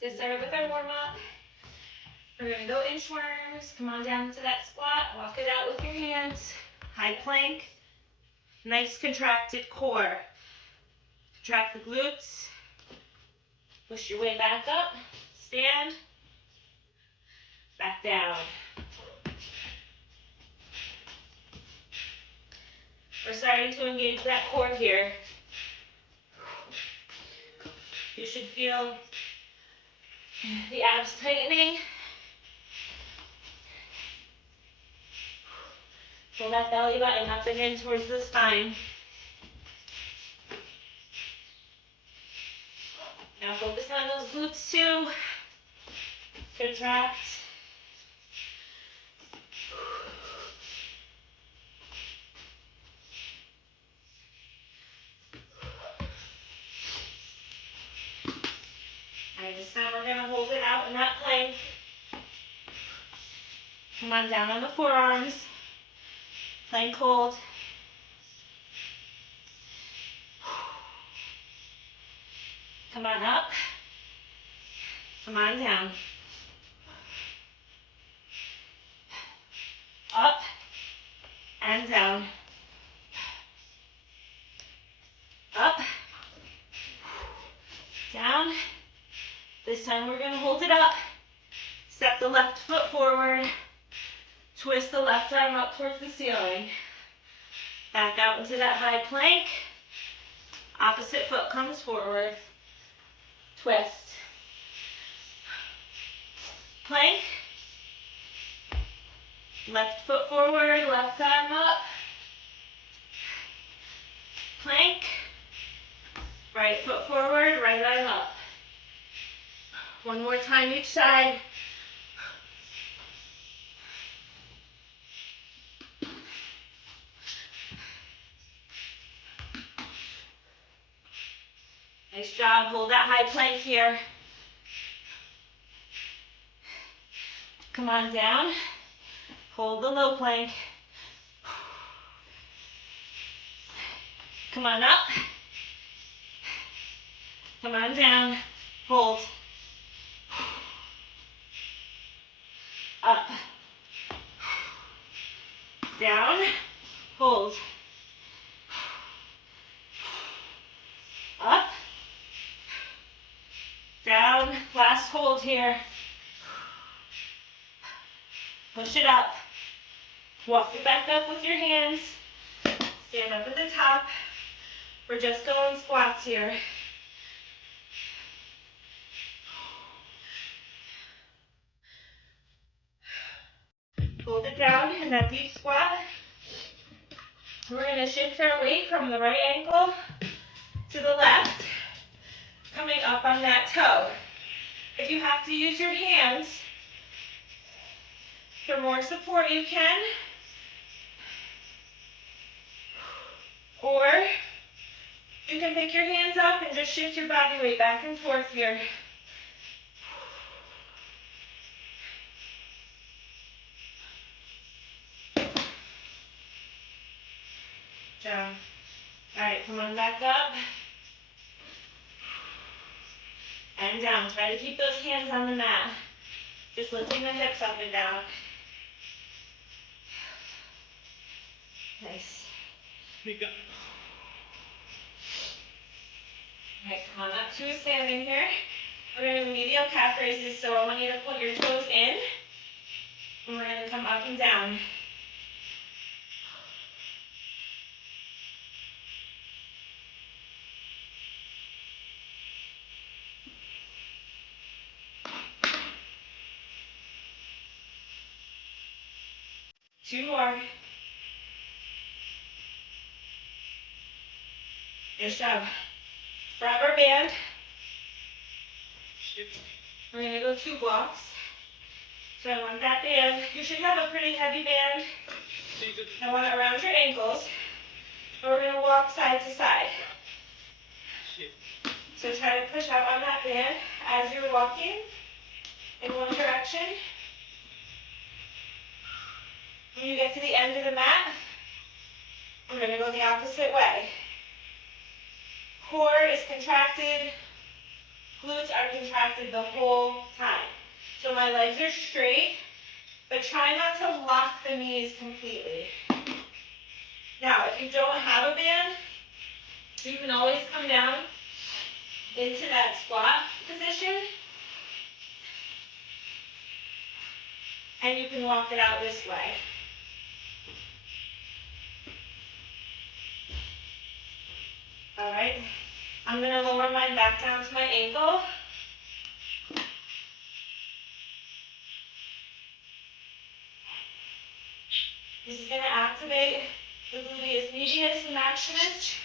Get started with our warm-up. We're going to go inchworms. Come on down to that squat. Walk it out with your hands. High plank. Nice contracted core. Contract the glutes. Push your way back up. Stand. Back down. We're starting to engage that core here. You should feel the abs tightening. Pull that belly button up and in towards the spine. Now focus on those glutes too. Contract. Alright, this time we're going to hold it out in that plank. Come on down on the forearms. Plank hold. Come on up. Come on down. Up and down. Up. Down. This time we're going to hold it up. Step the left foot forward. Twist the left arm up towards the ceiling. Back out into that high plank. Opposite foot comes forward. Twist. Plank. Left foot forward, left arm up. Plank. Right foot forward, right arm up. One more time each side. Nice job. Hold that high plank here. Come on down. Hold the low plank. Come on up. Come on down. Hold. Up. Down. Hold. Up. Down. Last hold here. Push it up. Walk it back up with your hands. Stand up at the top. We're just going squats here. Hold it down in that deep squat. We're going to shift our weight from the right ankle to the left, coming up on that toe. If you have to use your hands for more support, you can. Or you can pick your hands up and just shift your body weight back and forth here. Down. All right, come on back up. And down. Try to keep those hands on the mat. Just lifting the hips up and down. Nice. All right, come on up to a standing here. We're going to do medial calf raises, so I want you to put your toes in. And we're going to come up and down. Two more. Good job. Rubber band. We're going to go 2 blocks. So I want that band. You should have a pretty heavy band. I want it around your ankles. And we're going to walk side to side. So try to push out on that band as you're walking in one direction. When you get to the end of the mat, we're going to go the opposite way. Core is contracted. Glutes glutes are contracted the whole time. So my legs are straight, but try not to lock the knees completely. Now, if you don't have a band, you can always come down into that squat position, and you can walk it out this way. All right, I'm gonna lower mine back down to my ankle. This is gonna activate the gluteus medius and maximus.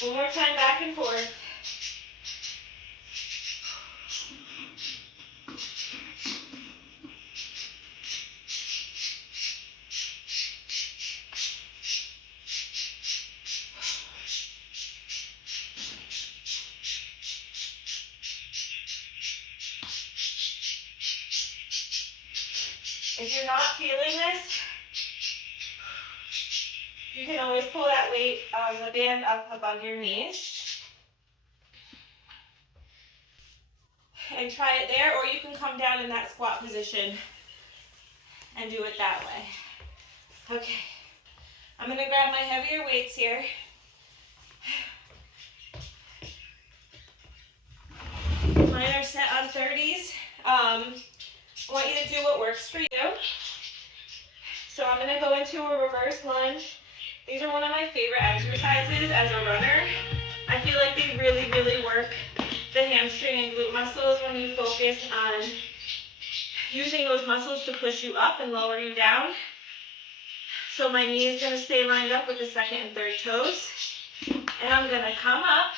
One more time, back and forth. If you're not feeling this, you can always pull that weight, the band up above your knees. And try it there, or you can come down in that squat position and do it that way. Okay, I'm gonna grab my heavier weights here. Mine are set on 30s. I want you to do what works for you. So I'm gonna go into a reverse lunge. These are one of my favorite exercises as a runner. I feel like they really, really work the hamstring and glute muscles when you focus on using those muscles to push you up and lower you down. So my knee is gonna stay lined up with the second and third toes. And I'm gonna come up.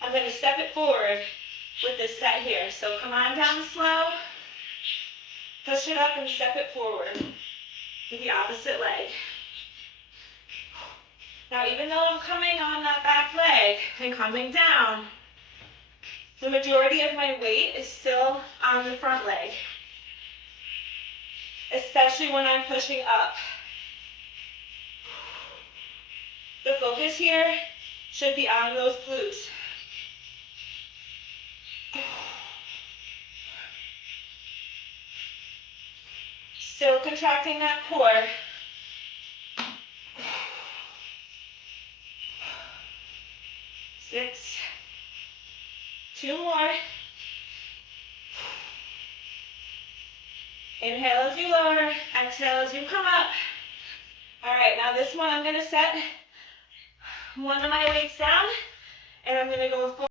I'm gonna step it forward with this set here. So come on down slow, push it up and step it forward with the opposite leg. Now, even though I'm coming on that back leg and coming down, the majority of my weight is still on the front leg, especially when I'm pushing up. The focus here should be on those glutes. Still contracting that core. 6, 2 more. Inhale as you lower, exhale as you come up. All right, now this one I'm gonna set one of my weights down, and I'm gonna go forward.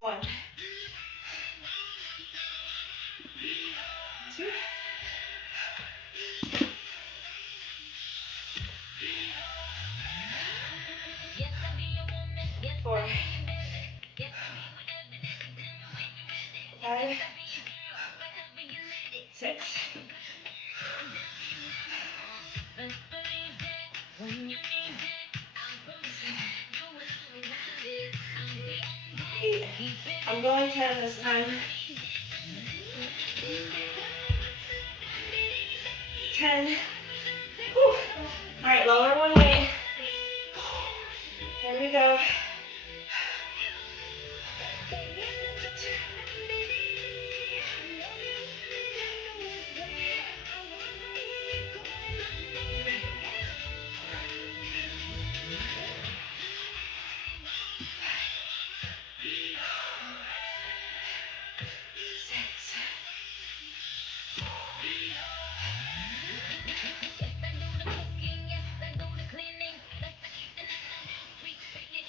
1, 2, 4, 5, 6. 8. I'm going 10 this time. 10. Whew. All right, lower one weight. Here we go.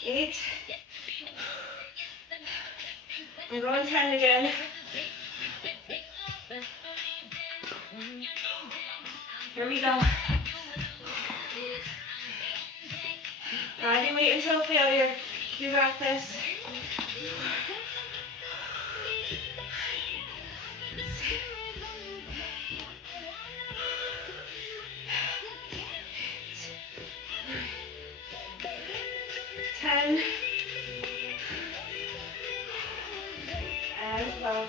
Eight. I'm going 10 again. Here we go. Riding weight until failure. You got this. 10 and 12.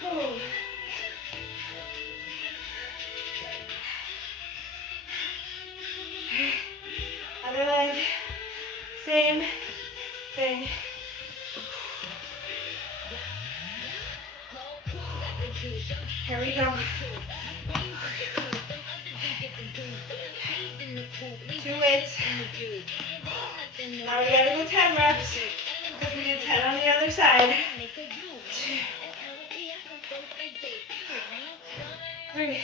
Whew. Other leg, same thing. Here we go. 2 weights. Now we gotta go 10 reps because we did 10 on the other side. 2, 3,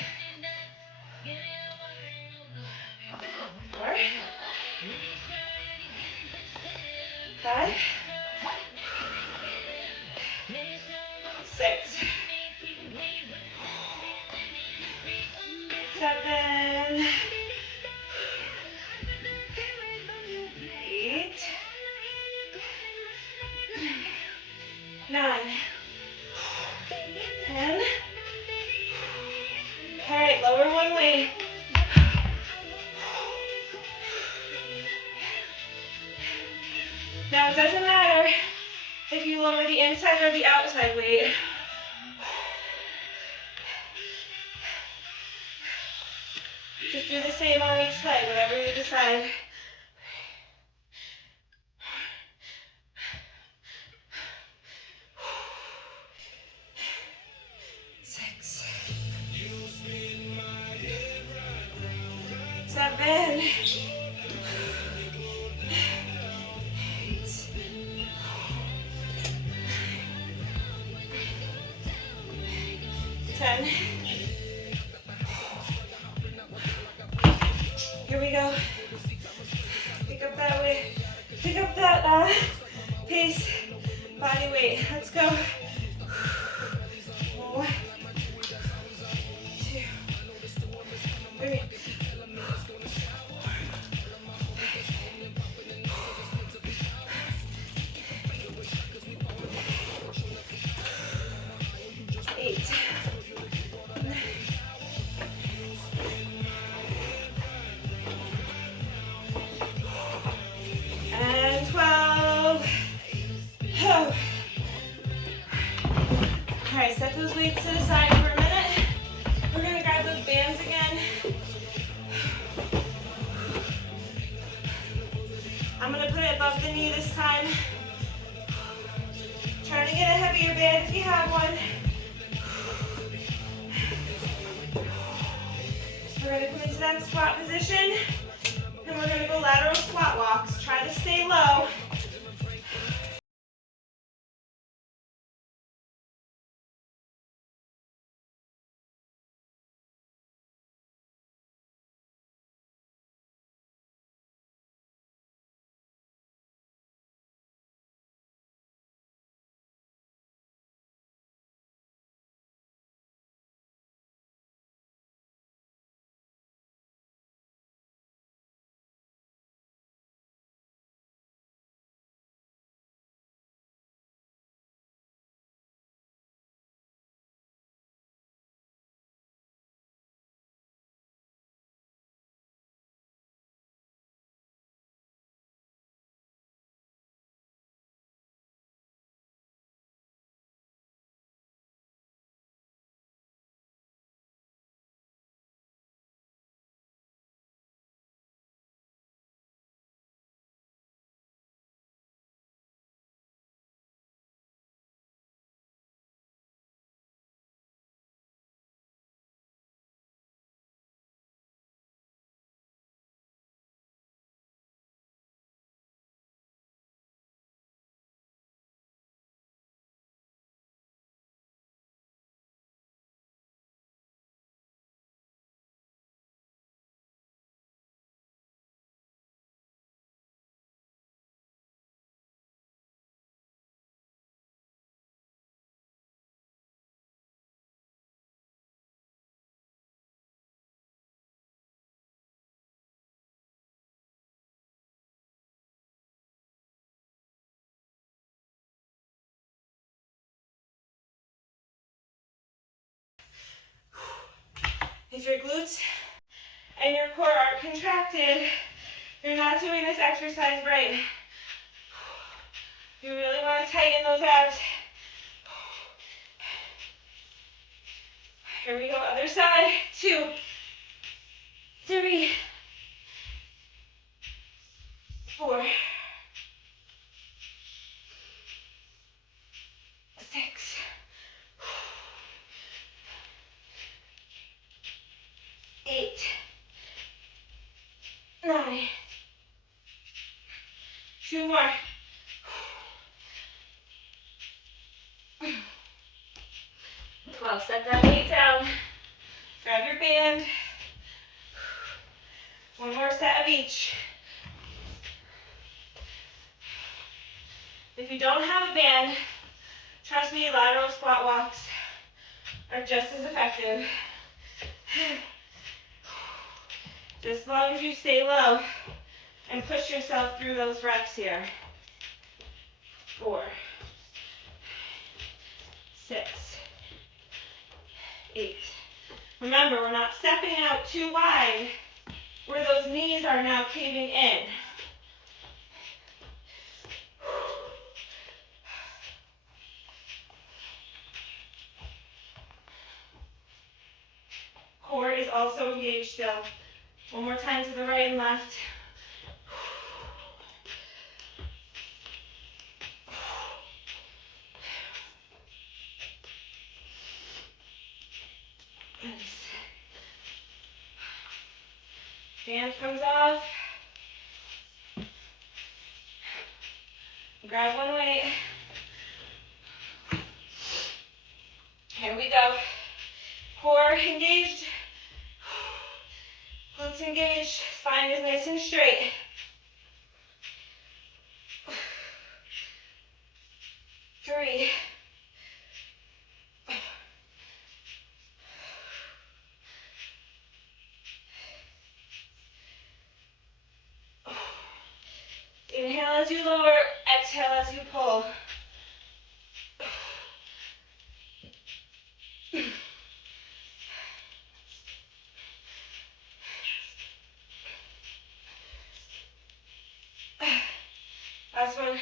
4, 5, 6, 7, 8, 9, 10. All right, lower one weight. Now it doesn't matter if you lower the inside or the outside weight. Just do the same on each leg, whatever you decide. 6, 7, 8, 10. Here we go. Pick up that weight. Pick up that pace. Body weight. Let's go. 1, 2, 3. 8. And 12. Oh. All right, set those weights to the side for a minute. We're gonna grab those bands again. I'm gonna put it above the knee this time. Try to get a heavier band if you have one. We're gonna come into that squat position, and we're gonna go lateral squat walks. Try to stay low. If your glutes and your core aren't contracted, you're not doing this exercise right. You really want to tighten those abs. Here we go, other side. 2, 3, 4, 6, 8, 9. 2 more. 12. Set that weight down. Grab your band. 1 more set of each. If you don't have a band, trust me, lateral squat walks are just as effective. Just as long as you stay low and push yourself through those reps here. 4, 6, 8. Remember, we're not stepping out too wide where those knees are now caving in. Core is also engaged still. 1 more time to the right and left. Nice. Band comes off. Grab one weight. Here we go. Core engaged. Glutes engaged. Spine is nice and straight. 3. 4. Inhale as you lower, exhale as you pull. Last one.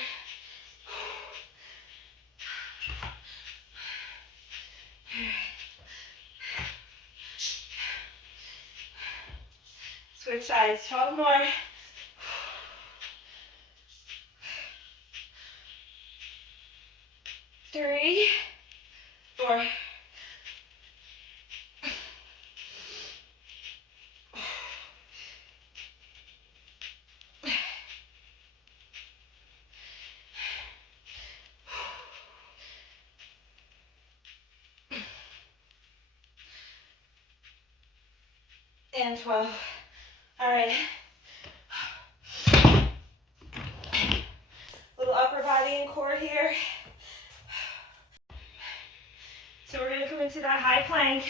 Switch sides, 12 more. 3, 4. And 12. All right. Little upper body and core here. So we're going to come into that high plank.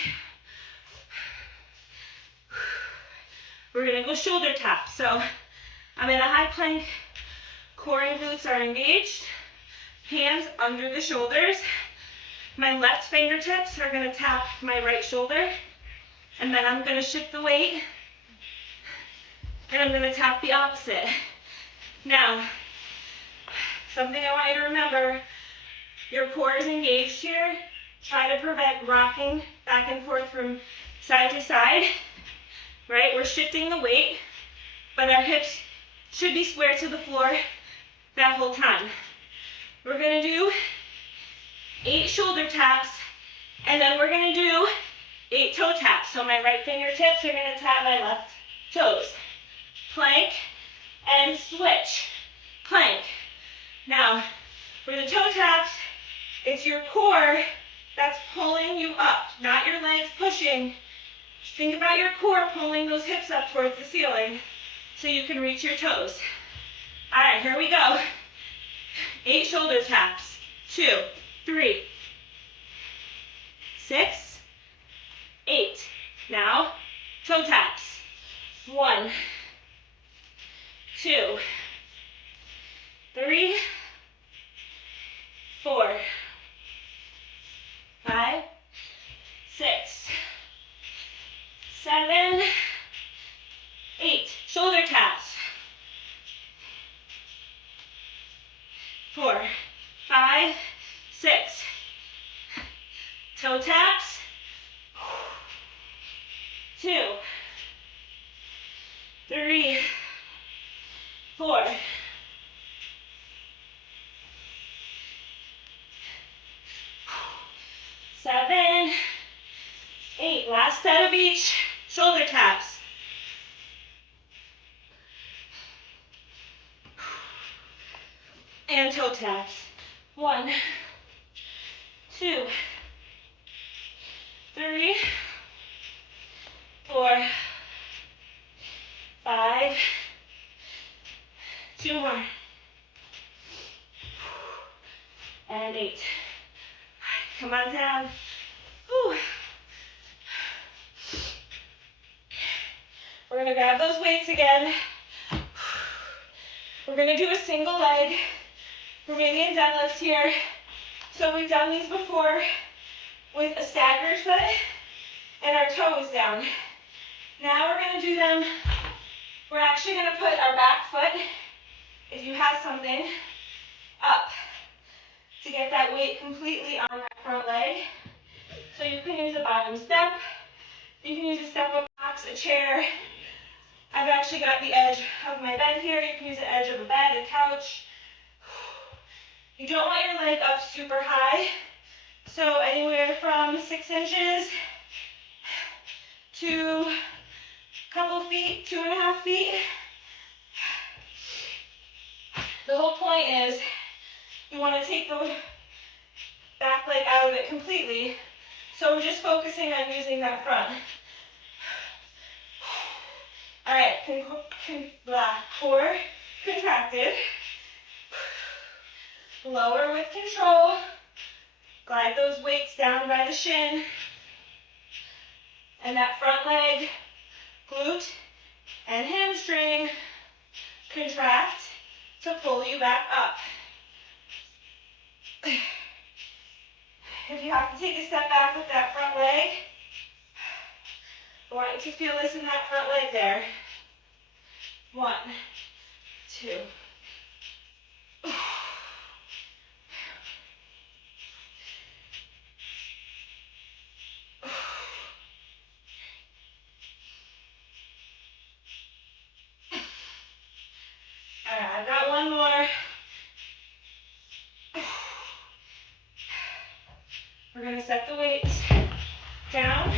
We're going to go shoulder tap. So I'm in a high plank. Core and glutes are engaged. Hands under the shoulders. My left fingertips are going to tap my right shoulder. And then I'm going to shift the weight. And I'm going to tap the opposite. Now, something I want you to remember, your core is engaged here. Try to prevent rocking back and forth from side to side, right? We're shifting the weight, but our hips should be square to the floor that whole time. We're gonna do 8 shoulder taps, and then we're gonna do 8 toe taps. So my right fingertips are gonna tap my left toes. Plank and switch. Plank. Now, for the toe taps, it's your core that's pulling you up, not your legs pushing. Think about your core pulling those hips up towards the ceiling so you can reach your toes. All right, here we go. 8 shoulder taps. 2, 3, 6, 8. Now, toe taps. 1, 2, 3, 4, 5, 6, 7, 8. Shoulder taps. 4, 5, 6. Toe taps. 2, 3, 4. 7, 8. Last set of each. Shoulder taps. And toe taps. 1, 2, 3, 4, 5. 2 more. And 8. Come on down. Whew. We're going to grab those weights again. We're going to do a single leg Romanian deadlift here. So we've done these before with a staggered foot and our toes down. Now we're going to do them, we're actually going to put our back foot, if you have something, up to get that weight completely on that front leg. So you can use a bottom step, you can use a step-up box, a chair. I've actually got the edge of my bed here. You can use the edge of a bed, a couch. You don't want your leg up super high. So anywhere from 6 inches to a couple feet, 2.5 feet. The whole point is you want to take the back leg out of it completely. So we're just focusing on using that front. All right, core contracted. Lower with control. Glide those weights down by the shin. And that front leg, glute, and hamstring contract to pull you back up. If you have to take a step back with that front leg, I want you to feel this in that front leg there. 1, 2. All right, I've got one more. We're going to set the weights down.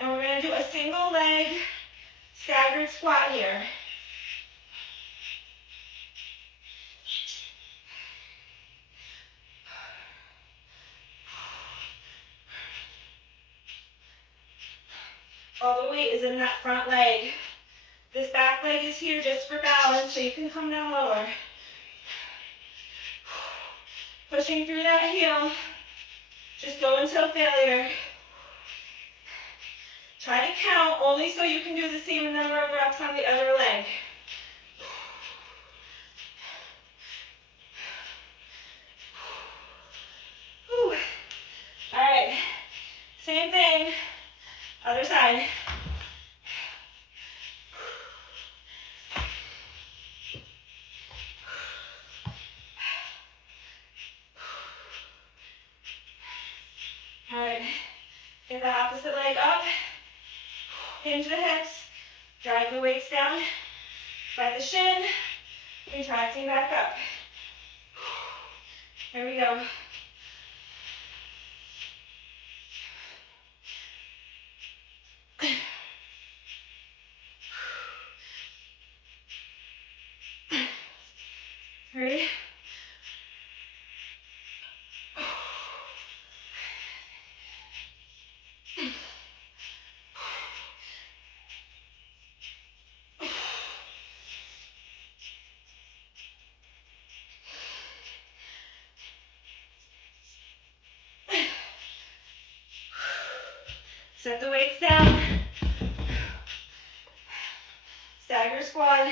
And we're going to do a single leg staggered squat here. All the weight is in that front leg. This back leg is here just for balance, so you can come down lower. Pushing through that heel. Just go until failure. Try to count only so you can do the same number of reps on the other leg. Whew. All right, same thing, other side. All right, get the opposite leg up, hinge the hips, drive the weights down by the shin, contracting back up. Here we go. Ready? Set the weights down. Stagger squat.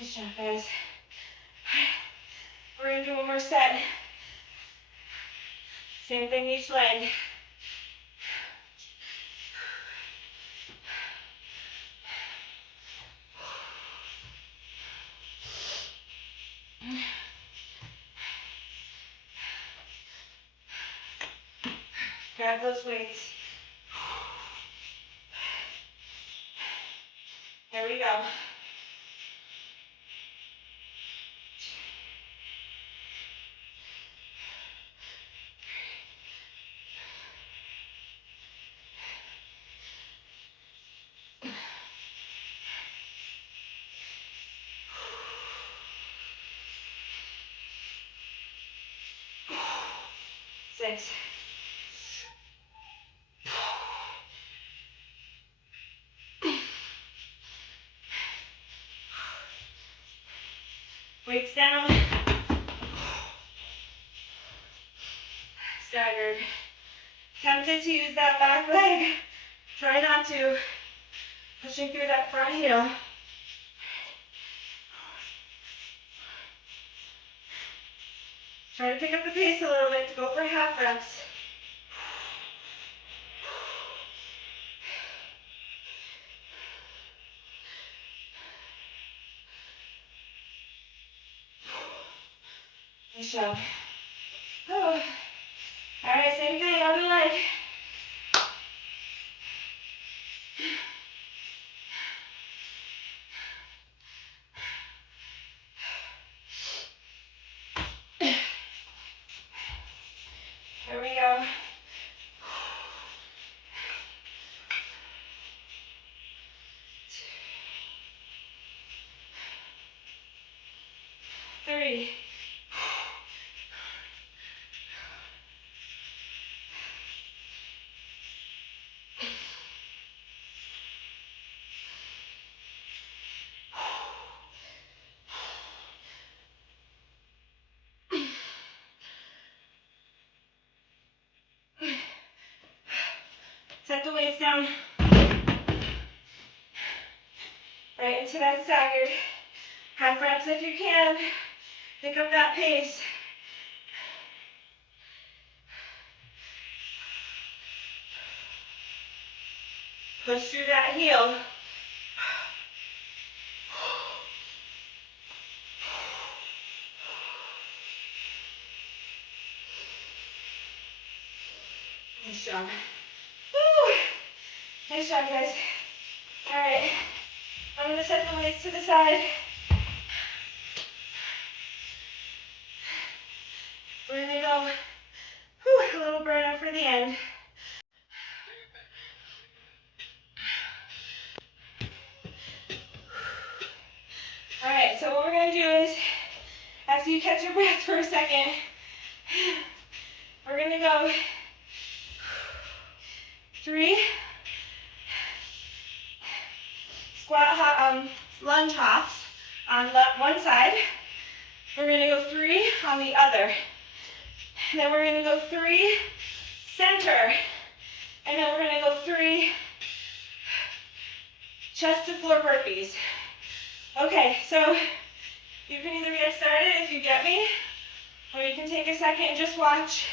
Nice job, guys. We're gonna do one more set. Same thing each leg. Grab those weights. Here we go. 6. Weights down. Staggered. Tempted to use that back leg. Try not to. Pushing through that front heel. Try to pick up the pace a little bit to go for half reps. Nice job. Oh. All right, same thing, other leg. Here we go. 3. Set the weights down. Right into that staggered. Half reps if you can. Pick up that pace. Push through that heel. Nice job. Woo! Nice job, guys. All right. I'm going to set the weights to the side. We're going to go a little burnout for the end. All right, so what we're going to do is, after you catch your breath for a second, we're going to go 3 lunge hops on one side. We're going to go 3 on the other. And then we're going to go 3 center. And then we're going to go 3 chest to floor burpees. Okay, so you can either get started if you get me, or you can take a second and just watch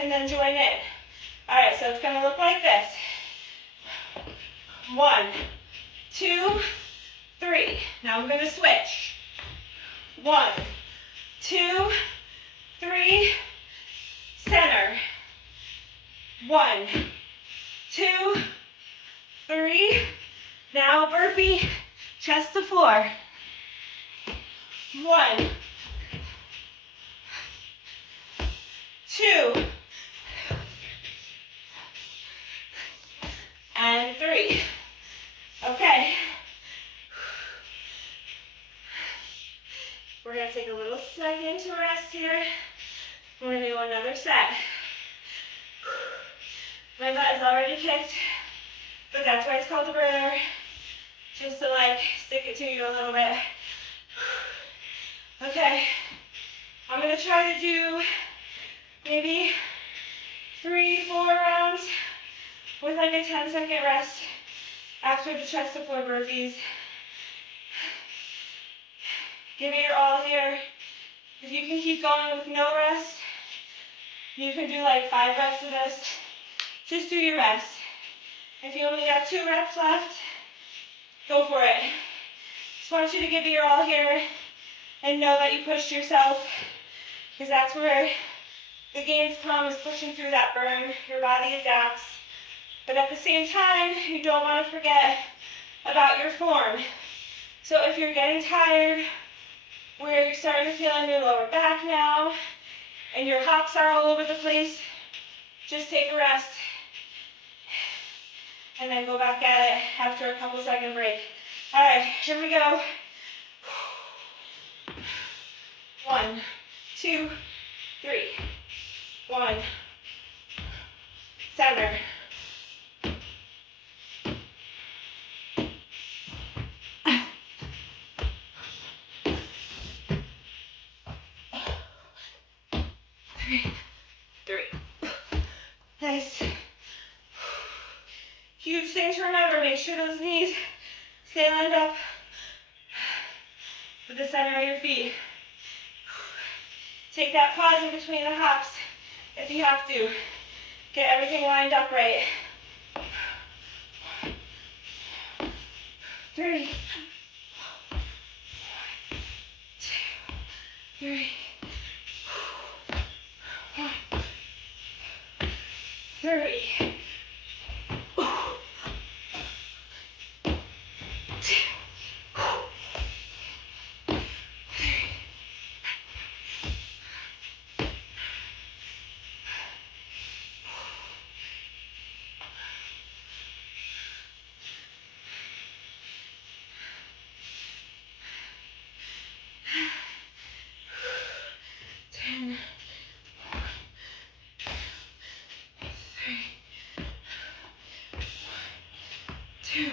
and then join in. All right, so it's going to look like this. 1, 2, 3. Now I'm going to switch. 1, 2, 3, center. 1, 2, 3. Now burpee, chest to floor. 1, 2, and 3. Okay. We're going to take a little second to rest here. We're going to do another set. My butt is already kicked, but that's why it's called a burner. Just to like stick it to you a little bit. Okay. I'm going to try to do maybe 3, 4 rounds with like a 10-second rest After the chest to floor burpees, give it your all here. If you can keep going with no rest, you can do like 5 reps of this. Just do your best. If you only got 2 reps left, go for it. Just want you to give it your all here and know that you pushed yourself, because that's where the gains come, is pushing through that burn. Your body adapts. But at the same time, you don't want to forget about your form. So if you're getting tired, where you're starting to feel in your lower back now, and your hops are all over the place, just take a rest, and then go back at it after a couple second break. All right, here we go. 1, 2, 3. 1. Center. 3. Nice. Huge thing to remember, make sure those knees stay lined up with the center of your feet. Take that pause in between the hops if you have to. Get everything lined up right. 3. 2. 3. 1. 3. 2. 10. 3. 2.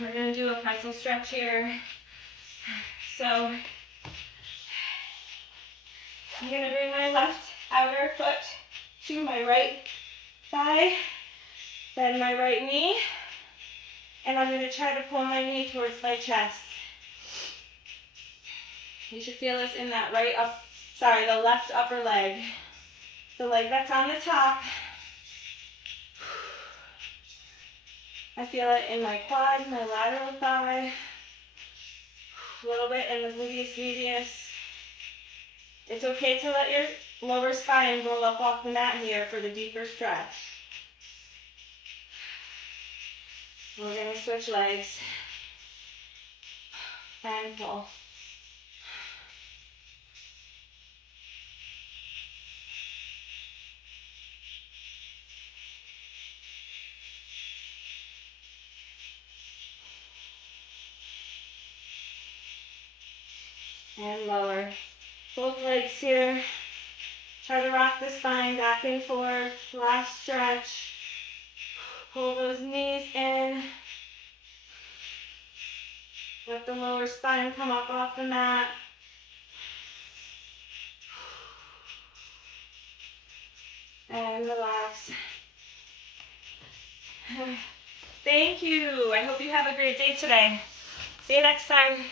We're going to do a pretzel stretch here. So I'm going to bring my left outer foot to my right thigh, bend my right knee, and I'm going to try to pull my knee towards my chest. You should feel this in that the left upper leg. The leg that's on the top. I feel it in my quad, my lateral thigh, a little bit in the gluteus medius. It's okay to let your lower spine roll up off the mat here for the deeper stretch. We're going to switch legs and pull. And lower. Both legs here. Try to rock the spine back and forth. Last stretch. Pull those knees in. Let the lower spine come up off the mat. And relax. Thank you. I hope you have a great day today. See you next time.